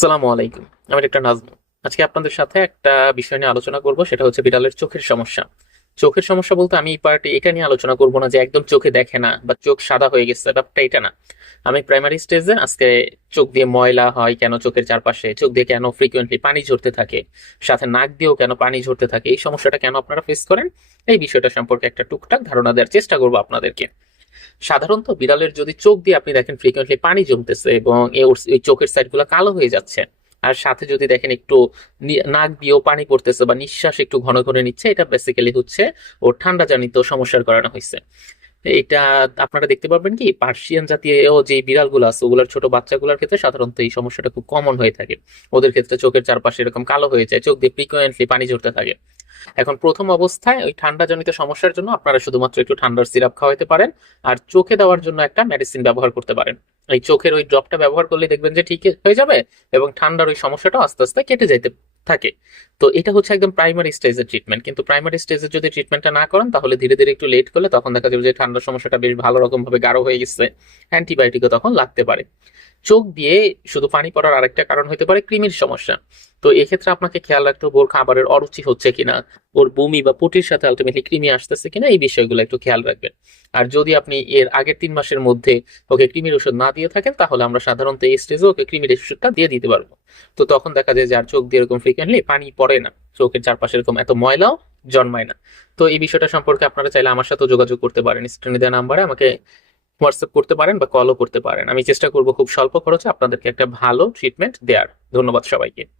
সালামু আলাইকুম। আমি একটা নাজমু আজকে আপনাদের সাথে একটা বিষয় নিয়ে আলোচনা করব, সেটা হচ্ছে বিড়ালের চোখের সমস্যা। চোখের সমস্যা বলতে আমি এই পার্টি এটা নিয়ে আলোচনা করব না যে একদম চোখে দেখে না বা চোখ সাদা হয়ে গেছে ব্যাপারটা এটা না। আমি প্রাইমারি স্টেজে আজকে চোখ দিয়ে ময়লা হয় কেন চোখের চারপাশে, চোখ দিয়ে কেন ফ্রিকোয়েন্টলি পানি ঝরতে থাকে, সাথে নাক দিয়েও কেন পানি ঝরতে থাকে, এই সমস্যাটা কেন আপনারা ফেস করেন, এই বিষয়টা সম্পর্কে একটা টুকটাক ধারণা দেওয়ার চেষ্টা করব আপনাদেরকে। সাধারণত বিড়ালের যদি চোখ দিয়ে আপনি দেখেন ফ্রিকোয়েন্টলি পানি জমতেছে এবং এ ওর- ওই চোখের সাইডগুলো কালো হয়ে যাচ্ছে, আর সাথে যদি দেখেন একটু নাক দিয়েও পানি পড়তেছে বা নিঃশ্বাস একটু ঘন ঘন নিচ্ছে, এটা বেসিক্যালি হচ্ছে ওর ঠান্ডা জনিত সমস্যার কারণে হয়েছে। এটা আপনারা দেখতে পারবেন কি পার্সিয়ান জাতীয় যে বিড়ালগুলো আছে, ওগুলোর ছোট বাচ্চাগুলোর ক্ষেত্রে সাধারণত এই সমস্যাটা খুব কমন হয়ে থাকে। ওদের ক্ষেত্রে চোখের চারপাশে এরকম কালো হয়ে যায়, চোখ দিয়ে ফ্রিকোয়েন্টলি পানি ঝরতে থাকে। এখন প্রথম অবস্থায় ওই ঠান্ডা জনিত সমস্যার জন্য আপনারা শুধুমাত্র একটু ঠান্ডার সিরাপ খাওয়াতে পারেন আর চোখে দেওয়ার জন্য একটা মেডিসিন ব্যবহার করতে পারেন। এই চোখের ওই ড্রপটা ব্যবহার করলে দেখবেন যে ঠিক হয়ে যাবে এবং ঠান্ডার ওই সমস্যাটা আস্তে আস্তে কেটে যাইতে থাকে। তো এটা হচ্ছে একদম প্রাইমারি স্টেজের ট্রিটমেন্ট কিন্তু প্রাইমারি স্টেজে যদি ট্রিটমেন্টটা না করেন, তাহলে ধীরে ধীরে একটু লেট করলে তখন দেখা যাবে যে ঠান্ডার সমস্যাটা বেশ ভালো রকম ভাবে গাঢ় হয়ে গেছে। অ্যান্টিবায়োটিকও তখন লাগতে পারে। চোখ দিয়ে শুধু পানি পড়ার আরেকটা কারণ হতে পারে কৃমির সমস্যা। তো এক্ষেত্রে আপনাকে খেয়াল রাখতে হবে, ওর খাবারের অরুচি হচ্ছে কিনা, ওর বমি বা পটির সাথে আলটিমেটলি কৃমি আসতেছে কিনা, এই বিষয়গুলো একটু খেয়াল রাখবেন। আর যদি আপনি এর আগের তিন মাসের মধ্যে ওকে কৃমির ওষুধ না দিয়ে থাকেন, তাহলে আমরা সাধারণত এই স্টেজে ওকে কৃমির ওষুধটা দিয়ে দিতে পারব। তো তখন দেখা যায় যে আর চোখ দিয়ে এরকম ফ্রিকোয়েন্টলি পানি পড়ে না, চোখের চারপাশে এরকম এত ময়লাও জন্মায় না। তো এই বিষয়টা সম্পর্কে আপনারা চাইলে আমার সাথে যোগাযোগ করতে পারেন। স্ক্রিনে দেওয়া নাম্বারে আমাকে হোয়াটসঅ্যাপ করতে পারেন বা কলও করতে পারেন। আমি চেষ্টা করব খুব স্বল্প খরচে আপনাদেরকে একটা ভালো ট্রিটমেন্ট দেওয়ার ধন্যবাদ সবাইকে।